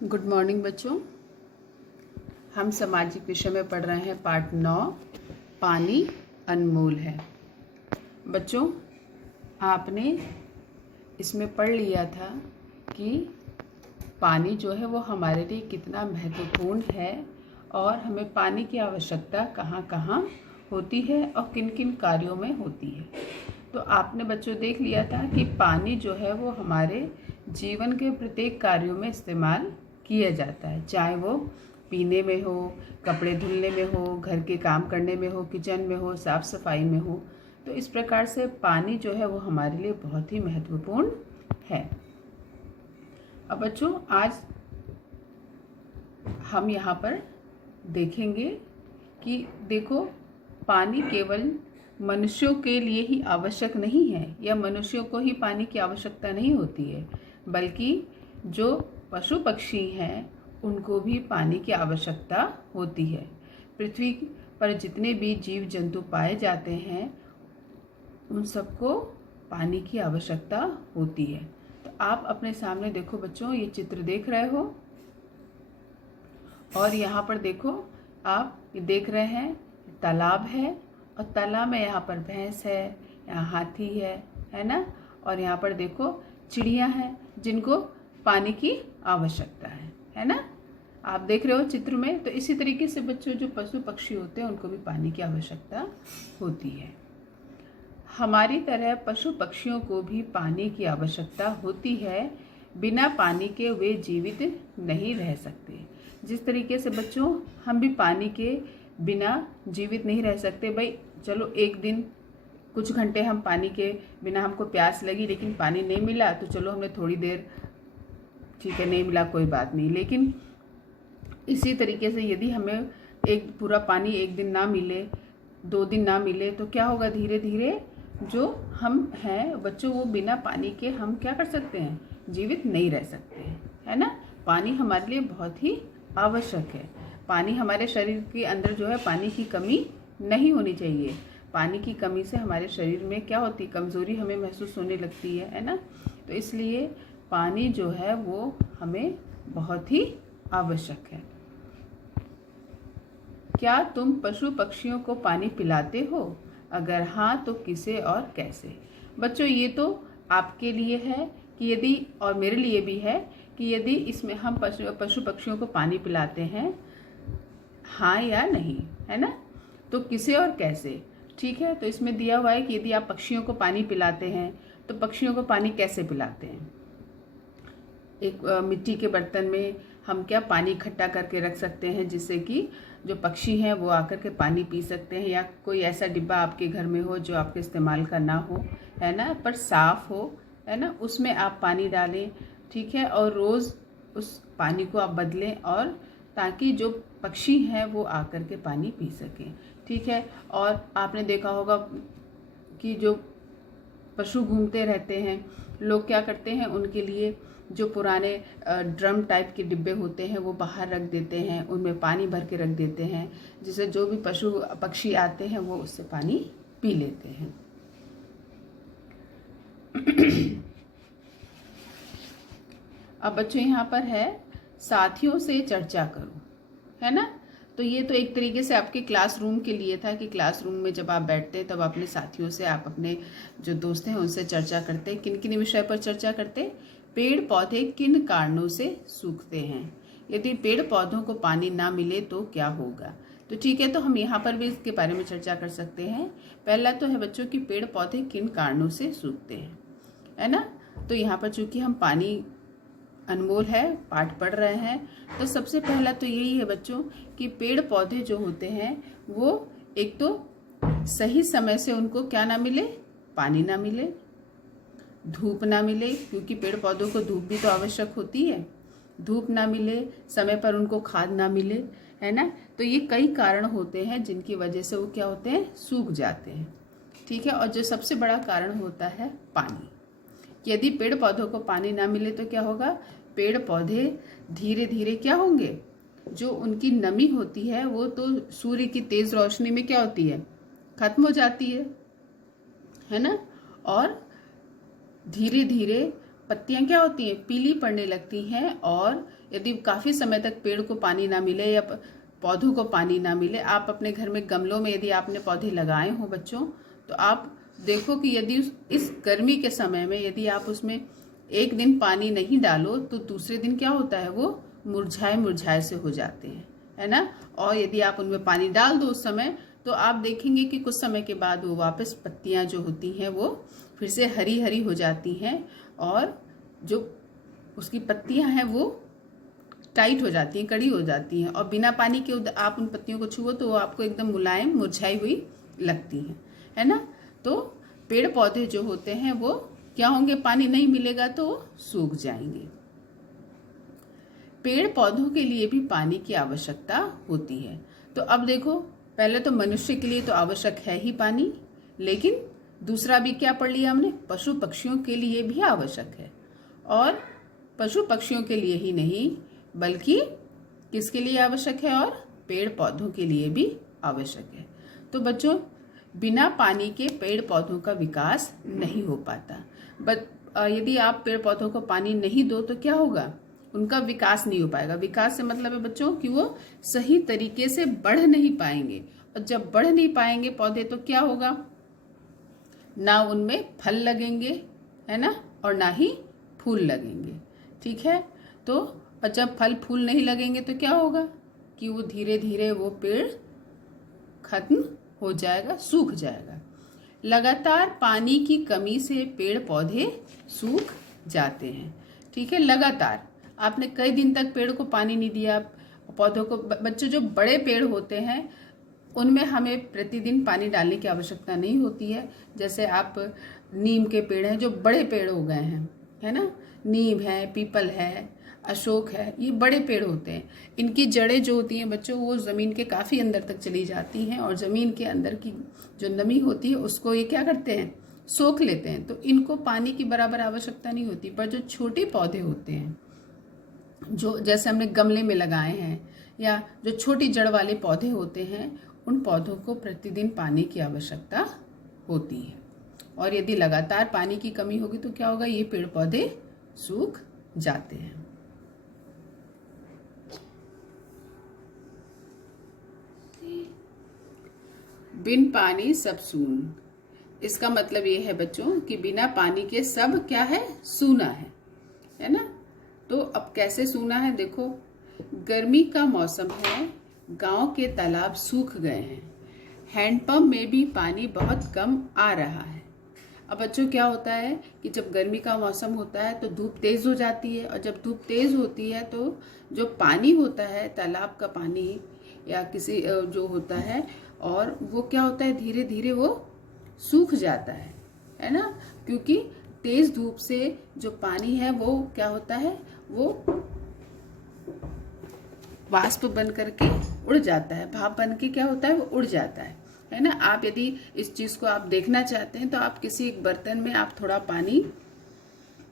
Good morning बच्चों। हम सामाजिक विषय में पढ़ रहे हैं पाठ 9, पानी अनमोल है। बच्चों, आपने इसमें पढ़ लिया था कि पानी जो है वो हमारे लिए कितना महत्वपूर्ण है और हमें पानी की आवश्यकता कहाँ कहाँ होती है और किन किन कार्यों में होती है। तो आपने बच्चों देख लिया था कि पानी जो है वो हमारे जीवन के प्रत्येक कार्यों में इस्तेमाल किया जाता है, चाहे वो पीने में हो, कपड़े धुलने में हो, घर के काम करने में हो, किचन में हो, साफ सफाई में हो। तो इस प्रकार से पानी जो है वो हमारे लिए बहुत ही महत्वपूर्ण है। अब बच्चों, आज हम यहाँ पर देखेंगे कि देखो, पानी केवल मनुष्यों के लिए ही आवश्यक नहीं है या मनुष्यों को ही पानी की आवश्यकता नहीं होती है, बल्कि जो पशु पक्षी हैं उनको भी पानी की आवश्यकता होती है। पृथ्वी पर जितने भी जीव जंतु पाए जाते हैं उन सबको पानी की आवश्यकता होती है। तो आप अपने सामने देखो बच्चों, ये चित्र देख रहे हो और यहाँ पर देखो, आप ये देख रहे हैं तालाब है और तालाब में यहाँ पर भैंस है, यहाँ हाथी है ना, और यहाँ पर देखो चिड़िया हैं जिनको पानी की आवश्यकता है ना। आप देख रहे हो चित्र में। तो इसी तरीके से बच्चों, जो पशु पक्षी होते हैं उनको भी पानी की आवश्यकता होती है। हमारी तरह पशु पक्षियों को भी पानी की आवश्यकता होती है। बिना पानी के वे जीवित नहीं रह सकते। जिस तरीके से बच्चों हम भी पानी के बिना जीवित नहीं रह सकते। भाई चलो, एक दिन कुछ घंटे हम पानी के बिना, हमको प्यास लगी लेकिन पानी नहीं मिला, तो चलो हमने थोड़ी देर, ठीक है, नहीं मिला कोई बात नहीं। लेकिन इसी तरीके से यदि हमें एक पूरा पानी एक दिन ना मिले, 2 दिन ना मिले, तो क्या होगा, धीरे धीरे जो हम हैं बच्चों, वो बिना पानी के हम क्या कर सकते हैं, जीवित नहीं रह सकते हैं, है ना। पानी हमारे लिए बहुत ही आवश्यक है। पानी हमारे शरीर के अंदर जो है, पानी की कमी नहीं होनी चाहिए। पानी की कमी से हमारे शरीर में क्या होती है, कमज़ोरी हमें महसूस होने लगती है ना। तो इसलिए पानी जो है वो हमें बहुत ही आवश्यक है। क्या तुम पशु पक्षियों को पानी पिलाते हो? अगर हाँ तो किसे और कैसे? बच्चों, ये तो आपके लिए है कि यदि, और मेरे लिए भी है कि यदि इसमें हम पशु पक्षियों को पानी पिलाते हैं, हाँ या नहीं, है ना। तो किसे और कैसे, ठीक है। तो इसमें दिया हुआ है कि यदि आप पक्षियों को पानी पिलाते हैं तो पक्षियों को पानी कैसे पिलाते हैं। एक मिट्टी के बर्तन में हम क्या पानी इकट्ठा करके रख सकते हैं, जिससे कि जो पक्षी हैं वो आकर के पानी पी सकते हैं। या कोई ऐसा डिब्बा आपके घर में हो जो आपके इस्तेमाल का ना हो, है ना, पर साफ़ हो, है ना, उसमें आप पानी डालें, ठीक है। और रोज़ उस पानी को आप बदलें, और ताकि जो पक्षी हैं वो आकर के पानी पी सकें, ठीक है। और आपने देखा होगा कि जो पशु घूमते रहते हैं, लोग क्या करते हैं, उनके लिए जो पुराने ड्रम टाइप के डिब्बे होते हैं वो बाहर रख देते हैं, उनमें पानी भर के रख देते हैं, जिससे जो भी पशु पक्षी आते हैं वो उससे पानी पी लेते हैं। अब बच्चों, यहाँ पर है साथियों से चर्चा करो, है ना। तो ये तो एक तरीके से आपके क्लासरूम के लिए था कि क्लासरूम में जब आप बैठते तब अपने साथियों से, आप अपने जो दोस्त हैं उनसे चर्चा करते। किन किन विषय पर चर्चा करते? पेड़ पौधे किन कारणों से सूखते हैं। यदि पेड़ पौधों को पानी ना मिले तो क्या होगा। तो ठीक है, तो हम यहाँ पर भी इसके बारे में चर्चा कर सकते हैं। पहला तो है बच्चों कि पेड़ पौधे किन कारणों से सूखते हैं, है ना। तो यहाँ पर चूंकि हम पानी अनमोल है पाठ पढ़ रहे हैं, तो सबसे पहला तो यही है बच्चों कि पेड़ पौधे जो होते हैं वो एक तो सही समय से उनको क्या ना मिले, पानी ना मिले, धूप ना मिले, क्योंकि पेड़ पौधों को धूप भी तो आवश्यक होती है, धूप ना मिले, समय पर उनको खाद ना मिले, है ना। तो ये कई कारण होते हैं जिनकी वजह से वो क्या होते हैं, सूख जाते हैं, ठीक है। और जो सबसे बड़ा कारण होता है पानी। यदि पेड़ पौधों को पानी ना मिले तो क्या होगा, पेड़ पौधे धीरे धीरे क्या होंगे, जो उनकी नमी होती है वो तो सूर्य की तेज रोशनी में क्या होती है, खत्म हो जाती है ना। और धीरे धीरे पत्तियां क्या होती हैं, पीली पड़ने लगती हैं। और यदि काफ़ी समय तक पेड़ को पानी ना मिले या पौधों को पानी ना मिले, आप अपने घर में गमलों में यदि आपने पौधे लगाए हों बच्चों, तो आप देखो कि यदि इस गर्मी के समय में यदि आप उसमें एक दिन पानी नहीं डालो तो दूसरे दिन क्या होता है, वो मुरझाए मुरझाए से हो जाते हैं, है ना। और यदि आप उनमें पानी डाल दो उस समय, तो आप देखेंगे कि कुछ समय के बाद वो वापस पत्तियां जो होती हैं वो फिर से हरी हरी हो जाती हैं, और जो उसकी पत्तियां हैं वो टाइट हो जाती हैं, कड़ी हो जाती हैं, और बिना पानी के आप उन पत्तियों को छुओ तो वो आपको एकदम मुलायम मुरझाई हुई लगती हैं, है ना। तो पेड़ पौधे जो होते हैं वो क्या होंगे, पानी नहीं मिलेगा तो सूख जाएंगे। पेड़ पौधों के लिए भी पानी की आवश्यकता होती है। तो अब देखो, पहले तो मनुष्य के लिए तो आवश्यक है ही पानी, लेकिन दूसरा भी क्या पढ़ लिया हमने, पशु पक्षियों के लिए भी आवश्यक है। और पशु पक्षियों के लिए ही नहीं बल्कि किसके लिए आवश्यक है, और पेड़ पौधों के लिए भी आवश्यक है। तो बच्चों, बिना पानी के पेड़ पौधों का विकास नहीं हो पाता। यदि आप पेड़ पौधों को पानी नहीं दो तो क्या होगा, उनका विकास नहीं हो पाएगा। विकास से मतलब है बच्चों कि वो सही तरीके से बढ़ नहीं पाएंगे, और जब बढ़ नहीं पाएंगे पौधे तो क्या होगा, ना उनमें फल लगेंगे, है ना, और ना ही फूल लगेंगे। ठीक है, तो और जब फल फूल नहीं लगेंगे तो क्या होगा कि वो धीरे धीरे वो पेड़ खत्म हो जाएगा, सूख जाएगा। लगातार पानी की कमी से पेड़ पौधे सूख जाते हैं। ठीक है, लगातार आपने कई दिन तक पेड़ को पानी नहीं दिया, पौधों को, बच्चों जो बड़े पेड़ होते हैं उनमें हमें प्रतिदिन पानी डालने की आवश्यकता नहीं होती है। जैसे आप नीम के पेड़ हैं जो बड़े पेड़ हो गए हैं, है ना, नीम है, पीपल है, अशोक है, ये बड़े पेड़ होते हैं। इनकी जड़ें जो होती हैं बच्चों वो ज़मीन के काफ़ी अंदर तक चली जाती हैं, और ज़मीन के अंदर की जो नमी होती है उसको ये क्या करते हैं, सोख लेते हैं। तो इनको पानी की बराबर आवश्यकता नहीं होती। पर जो छोटे पौधे होते हैं, जो जैसे हमने गमले में लगाए हैं, या जो छोटी जड़ वाले पौधे होते हैं, उन पौधों को प्रतिदिन पानी की आवश्यकता होती है। और यदि लगातार पानी की कमी होगी तो क्या होगा, ये पेड़ पौधे सूख जाते हैं। बिन पानी सब सून, इसका मतलब ये है बच्चों कि बिना पानी के सब क्या है, सूना है ना। तो अब कैसे सूना है, देखो, गर्मी का मौसम है, गांव के तालाब सूख गए हैं, हैंडपंप में भी पानी बहुत कम आ रहा है। अब बच्चों क्या होता है कि जब गर्मी का मौसम होता है तो धूप तेज़ हो जाती है, और जब धूप तेज़ होती है तो जो पानी होता है, तालाब का पानी या किसी जो होता है, और वो क्या होता है, धीरे धीरे वो सूख जाता है ना, क्योंकि तेज़ धूप से जो पानी है वो क्या होता है, वो वाष्प बन करके उड़ जाता है, भाप बन के क्या होता है, वो उड़ जाता है ना। आप यदि इस चीज़ को आप देखना चाहते हैं तो आप किसी एक बर्तन में आप थोड़ा पानी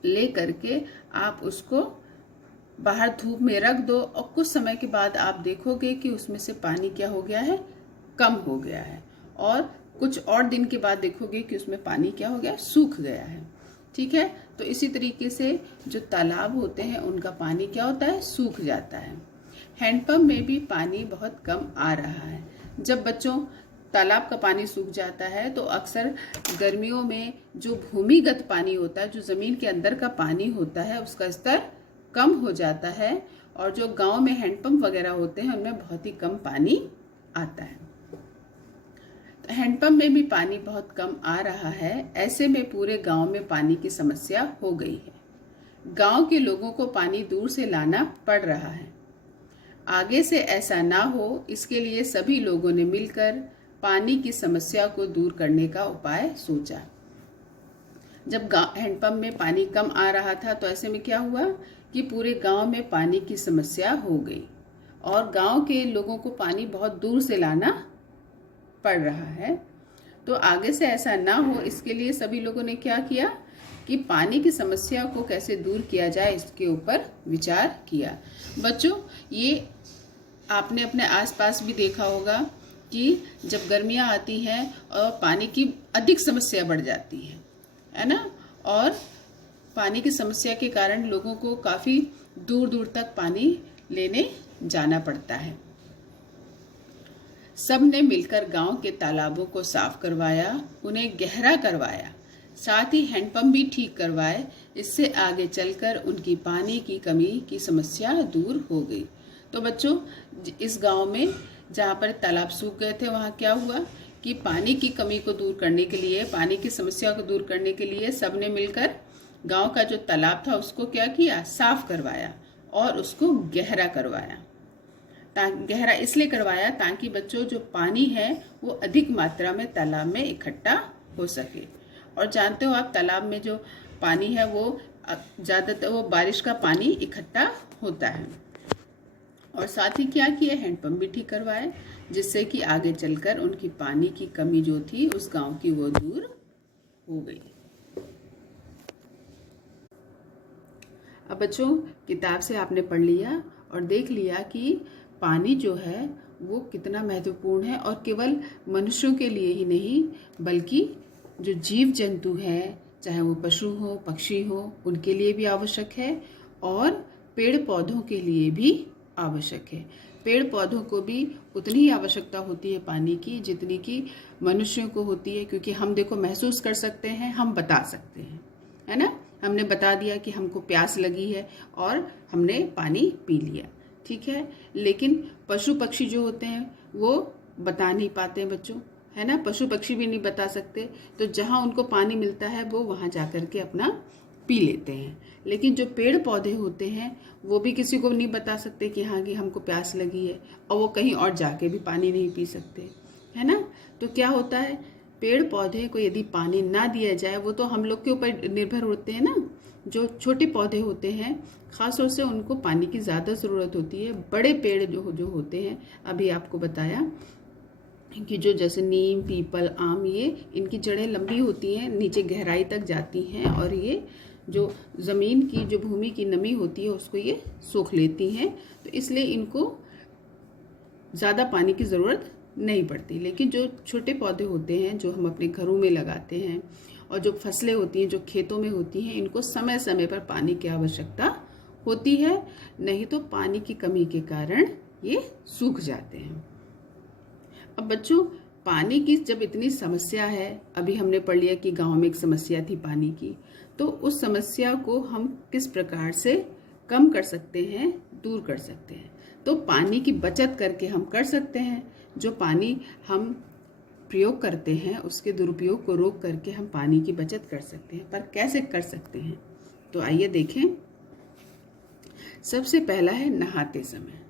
ले करके आप उसको बाहर धूप में रख दो, और कुछ समय के बाद आप देखोगे कि उसमें से पानी क्या हो गया है, कम हो गया है, और कुछ और दिन के बाद देखोगे कि उसमें पानी क्या हो गया, सूख गया है। ठीक है, तो इसी तरीके से जो तालाब होते हैं उनका पानी क्या होता है, सूख जाता है। हैंडपंप में भी पानी बहुत कम आ रहा है। जब बच्चों तालाब का पानी सूख जाता है तो अक्सर गर्मियों में जो भूमिगत पानी होता है, जो ज़मीन के अंदर का पानी होता है, उसका स्तर कम हो जाता है, और जो गांव में हैंडपंप वगैरह होते हैं उनमें बहुत ही कम पानी आता है। तो हैंडपंप में भी पानी बहुत कम आ रहा है, ऐसे में पूरे गांव में पानी की समस्या हो गई है। गांव के लोगों को पानी दूर से लाना पड़ रहा है। आगे से ऐसा ना हो, इसके लिए सभी लोगों ने मिलकर पानी की समस्या को दूर करने का उपाय सोचा। जब हैंडपंप में पानी कम आ रहा था तो ऐसे में क्या हुआ कि पूरे गांव में पानी की समस्या हो गई, और गांव के लोगों को पानी बहुत दूर से लाना पड़ रहा है। तो आगे से ऐसा ना हो, इसके लिए सभी लोगों ने क्या किया कि पानी की समस्या को कैसे दूर किया जाए, इसके ऊपर विचार किया। बच्चों, ये आपने अपने आसपास भी देखा होगा कि जब गर्मियाँ आती हैं और पानी की अधिक समस्या बढ़ जाती है ना, और पानी की समस्या के कारण लोगों को काफ़ी दूर दूर तक पानी लेने जाना पड़ता है। सब ने मिलकर गांव के तालाबों को साफ करवाया, उन्हें गहरा करवाया, साथ ही हैंडपंप भी ठीक करवाए। इससे आगे चलकर उनकी पानी की कमी की समस्या दूर हो गई। तो बच्चों, इस गांव में जहाँ पर तालाब सूख गए थे, वहाँ क्या हुआ कि पानी की कमी को दूर करने के लिए, पानी की समस्या को दूर करने के लिए सब ने मिलकर गांव का जो तालाब था उसको क्या किया, साफ करवाया और उसको गहरा करवाया। गहरा इसलिए करवाया ताकि बच्चों जो पानी है वो अधिक मात्रा में तालाब में इकट्ठा हो सके। और जानते हो आप, तालाब में जो पानी है वो ज़्यादातर वो बारिश का पानी इकट्ठा होता है। और साथ ही क्या किया, हैंडपंप भी ठीक करवाए, जिससे कि आगे चलकर उनकी पानी की कमी जो थी उस गांव की वो दूर हो गई। अब बच्चों, किताब से आपने पढ़ लिया और देख लिया कि पानी जो है वो कितना महत्वपूर्ण है, और केवल मनुष्यों के लिए ही नहीं बल्कि जो जीव जंतु हैं, चाहे वो पशु हो पक्षी हो, उनके लिए भी आवश्यक है और पेड़ पौधों के लिए भी आवश्यक है। पेड़ पौधों को भी उतनी ही आवश्यकता होती है पानी की जितनी कि मनुष्यों को होती है, क्योंकि हम देखो महसूस कर सकते हैं, हम बता सकते हैं, है ना। हमने बता दिया कि हमको प्यास लगी है और हमने पानी पी लिया, ठीक है। लेकिन पशु पक्षी जो होते हैं वो बता नहीं पाते हैं बच्चों, है ना। पशु पक्षी भी नहीं बता सकते, तो जहाँ उनको पानी मिलता है वो वहाँ जा कर के अपना पी लेते हैं। लेकिन जो पेड़ पौधे होते हैं वो भी किसी को नहीं बता सकते कि हाँ कि हमको प्यास लगी है, और वो कहीं और जाके भी पानी नहीं पी सकते, है ना। तो क्या होता है, पेड़ पौधे को यदि पानी ना दिया जाए, वो तो हम लोग के ऊपर निर्भर होते हैं ना। जो छोटे पौधे होते हैं ख़ास तौर से उनको पानी की ज़्यादा ज़रूरत होती है। बड़े पेड़ जो होते हैं, अभी आपको बताया कि जो जैसे नीम, पीपल, आम, ये इनकी जड़ें लंबी होती हैं, नीचे गहराई तक जाती हैं, और ये जो ज़मीन की जो भूमि की नमी होती है उसको ये सोख लेती हैं, तो इसलिए इनको ज़्यादा पानी की ज़रूरत नहीं पड़ती। लेकिन जो छोटे पौधे होते हैं जो हम अपने घरों में लगाते हैं, और जो फसलें होती हैं जो खेतों में होती हैं, इनको समय समय पर पानी की आवश्यकता होती है, नहीं तो पानी की कमी के कारण ये सूख जाते हैं। अब बच्चों, पानी की जब इतनी समस्या है, अभी हमने पढ़ लिया कि गांव में एक समस्या थी पानी की, तो उस समस्या को हम किस प्रकार से कम कर सकते हैं, दूर कर सकते हैं। तो पानी की बचत करके हम कर सकते हैं। जो पानी हम प्रयोग करते हैं उसके दुरुपयोग को रोक करके हम पानी की बचत कर सकते हैं। पर कैसे कर सकते हैं, तो आइए देखें। सबसे पहला है नहाते समय।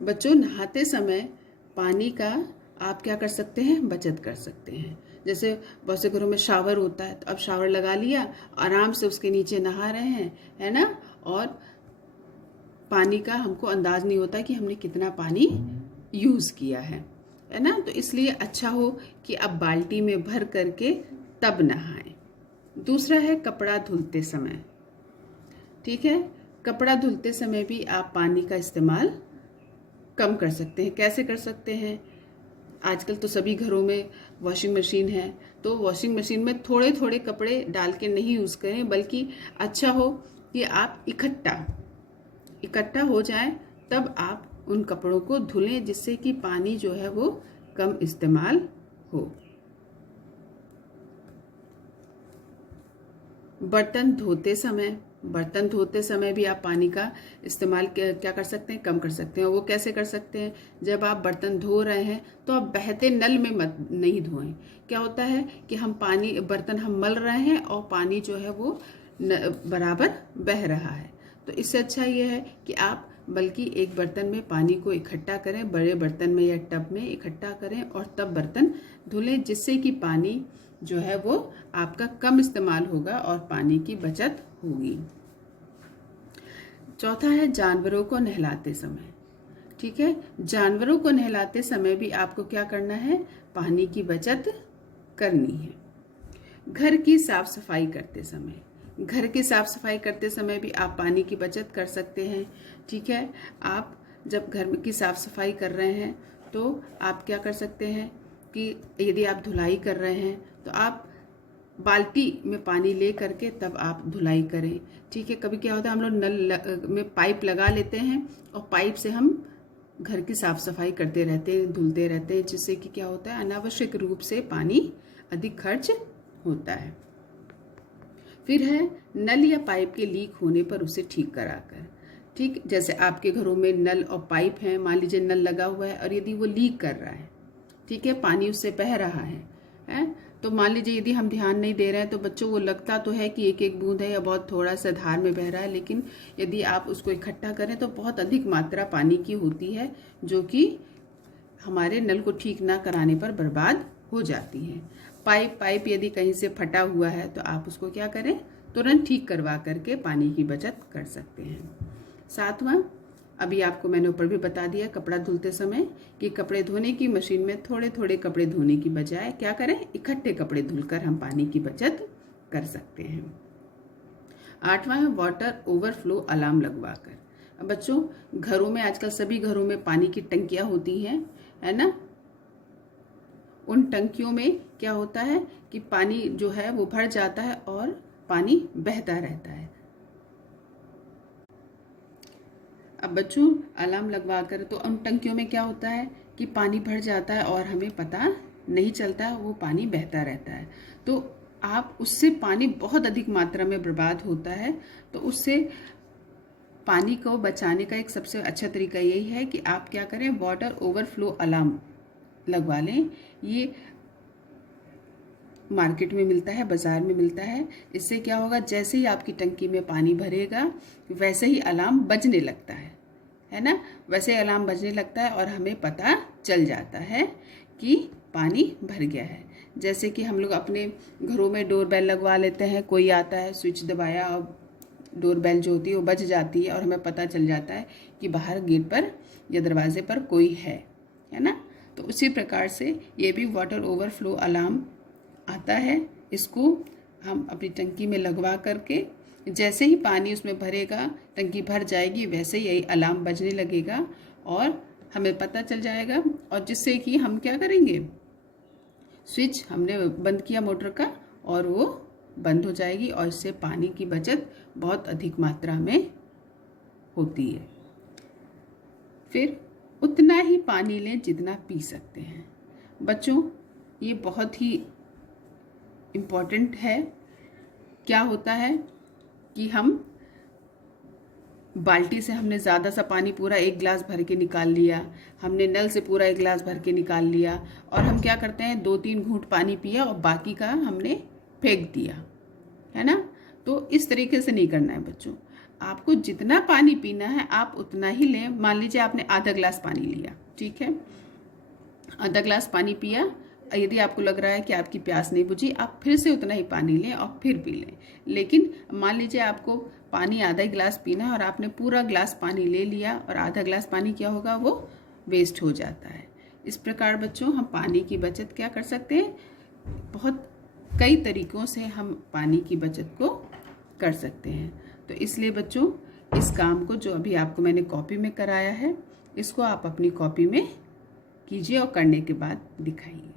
बच्चों, नहाते समय पानी का आप क्या कर सकते हैं, बचत कर सकते हैं। जैसे बहुत से घरों में शावर होता है, तो अब शावर लगा लिया, आराम से उसके नीचे नहा रहे हैं, है ना। और पानी का हमको अंदाज नहीं होता कि हमने कितना पानी यूज़ किया है ना। तो इसलिए अच्छा हो कि अब बाल्टी में भर करके तब नहाएं। दूसरा है कपड़ा धुलते समय, ठीक है। कपड़ा धुलते समय भी आप पानी का इस्तेमाल कम कर सकते हैं। कैसे कर सकते हैं, आजकल तो सभी घरों में वॉशिंग मशीन है, तो वॉशिंग मशीन में थोड़े थोड़े कपड़े डाल के नहीं यूज़ करें, बल्कि अच्छा हो कि आप इकट्ठा हो जाए तब आप उन कपड़ों को धुलें, जिससे कि पानी जो है वो कम इस्तेमाल हो। बर्तन धोते समय भी आप पानी का इस्तेमाल क्या कर सकते हैं, कम कर सकते हैं। वो कैसे कर सकते हैं, जब आप बर्तन धो रहे हैं तो आप बहते नल में नहीं धोएं। क्या होता है कि बर्तन हम मल रहे हैं और पानी जो है वो बराबर बह रहा है। तो इससे अच्छा ये है कि आप बल्कि एक बर्तन में पानी को इकट्ठा करें, बड़े बर्तन में या टब में इकट्ठा करें और तब बर्तन धुलें, जिससे कि पानी जो है वो आपका कम इस्तेमाल होगा और पानी की बचत होगी। चौथा है जानवरों को नहलाते समय, ठीक है। जानवरों को नहलाते समय भी आपको क्या करना है, पानी की बचत करनी है। घर की साफ सफाई करते समय भी आप पानी की बचत कर सकते हैं, ठीक है। आप जब घर की साफ सफाई कर रहे हैं तो आप क्या कर सकते हैं कि यदि आप धुलाई कर रहे हैं तो आप बाल्टी में पानी ले करके तब आप धुलाई करें। ठीक है, कभी क्या होता है हम लोग नल में पाइप लगा लेते हैं और पाइप से हम घर की साफ़ सफाई करते रहते हैं, धुलते रहते हैं, जिससे कि क्या होता है अनावश्यक रूप से पानी अधिक खर्च होता है। फिर है नल या पाइप के लीक होने पर उसे ठीक कराकर। ठीक, जैसे आपके घरों में नल और पाइप हैं, मान लीजिए नल लगा हुआ है और यदि वो लीक कर रहा है, ठीक है, पानी उससे बह रहा है, तो मान लीजिए यदि हम ध्यान नहीं दे रहे हैं तो बच्चों को लगता तो है कि एक एक बूंद है या बहुत थोड़ा सा धार में बह रहा है, लेकिन यदि आप उसको इकट्ठा करें तो बहुत अधिक मात्रा पानी की होती है, जो कि हमारे नल को ठीक ना कराने पर बर्बाद हो जाती है। पाइप यदि कहीं से फटा हुआ है तो आप उसको क्या करें, तुरंत ठीक करवा करके पानी की बचत कर सकते हैं। सातवां, अभी आपको मैंने ऊपर भी बता दिया कपड़ा धुलते समय कि कपड़े धोने की मशीन में थोड़े थोड़े कपड़े धोने की बजाय क्या करें, इकट्ठे कपड़े धुलकर हम पानी की बचत कर सकते हैं। आठवां है वाटर ओवरफ्लो अलार्म लगवाकर। अब बच्चों, घरों में आजकल सभी घरों में पानी की टंकियां होती हैं, है ना। उन टंकियों में क्या होता है कि पानी जो है वो भर जाता है और पानी बहता रहता है। अब बच्चों, अलार्म लगवा कर तो उन टंकियों में क्या होता है कि पानी भर जाता है और हमें पता नहीं चलता, वो पानी बहता रहता है, तो आप उससे पानी बहुत अधिक मात्रा में बर्बाद होता है। तो उससे पानी को बचाने का एक सबसे अच्छा तरीका यही है कि आप क्या करें, वाटर ओवरफ्लो अलार्म लगवा लें। ये मार्केट में मिलता है, बाजार में मिलता है। इससे क्या होगा, जैसे ही आपकी टंकी में पानी भरेगा वैसे ही अलार्म बजने लगता है ना, वैसे अलार्म बजने लगता है और हमें पता चल जाता है कि पानी भर गया है। जैसे कि हम लोग अपने घरों में डोर बेल लगवा लेते हैं, कोई आता है, स्विच दबाया और डोर बेल जो होती है वो बज जाती है और हमें पता चल जाता है कि बाहर गेट पर या दरवाजे पर कोई है ना। तो उसी प्रकार से ये भी वाटर ओवरफ्लो अलार्म आता है। इसको हम अपनी टंकी में लगवा करके जैसे ही पानी उसमें भरेगा, टंकी भर जाएगी, वैसे ही यही अलार्म बजने लगेगा और हमें पता चल जाएगा, और जिससे कि हम क्या करेंगे, स्विच हमने बंद किया मोटर का और वो बंद हो जाएगी और इससे पानी की बचत बहुत अधिक मात्रा में होती है। फिर उतना ही पानी लें जितना पी सकते हैं। बच्चों, ये बहुत ही इम्पॉर्टेंट है। क्या होता है कि हम बाल्टी से हमने ज़्यादा सा पानी पूरा एक गिलास भर के निकाल लिया, हमने नल से पूरा एक गिलास भर के निकाल लिया और हम क्या करते हैं, 2-3 घूंट पानी पिया और बाकी का हमने फेंक दिया, है ना। तो इस तरीके से नहीं करना है बच्चों। आपको जितना पानी पीना है आप उतना ही लें। मान लीजिए आपने आधा गिलास पानी लिया, ठीक है, आधा गिलास पानी पिया। यदि आपको लग रहा है कि आपकी प्यास नहीं बुझी, आप फिर से उतना ही पानी लें और फिर पी लें। लेकिन मान लीजिए आपको पानी आधा गिलास पीना है और आपने पूरा गिलास पानी ले लिया और आधा गिलास पानी क्या होगा, वो वेस्ट हो जाता है। इस प्रकार बच्चों हम पानी की बचत क्या कर सकते हैं, बहुत कई तरीकों से हम पानी की बचत को कर सकते हैं। तो इसलिए बच्चों, इस काम को जो अभी आपको मैंने कॉपी में कराया है, इसको आप अपनी कॉपी में कीजिए और करने के बाद दिखाइए।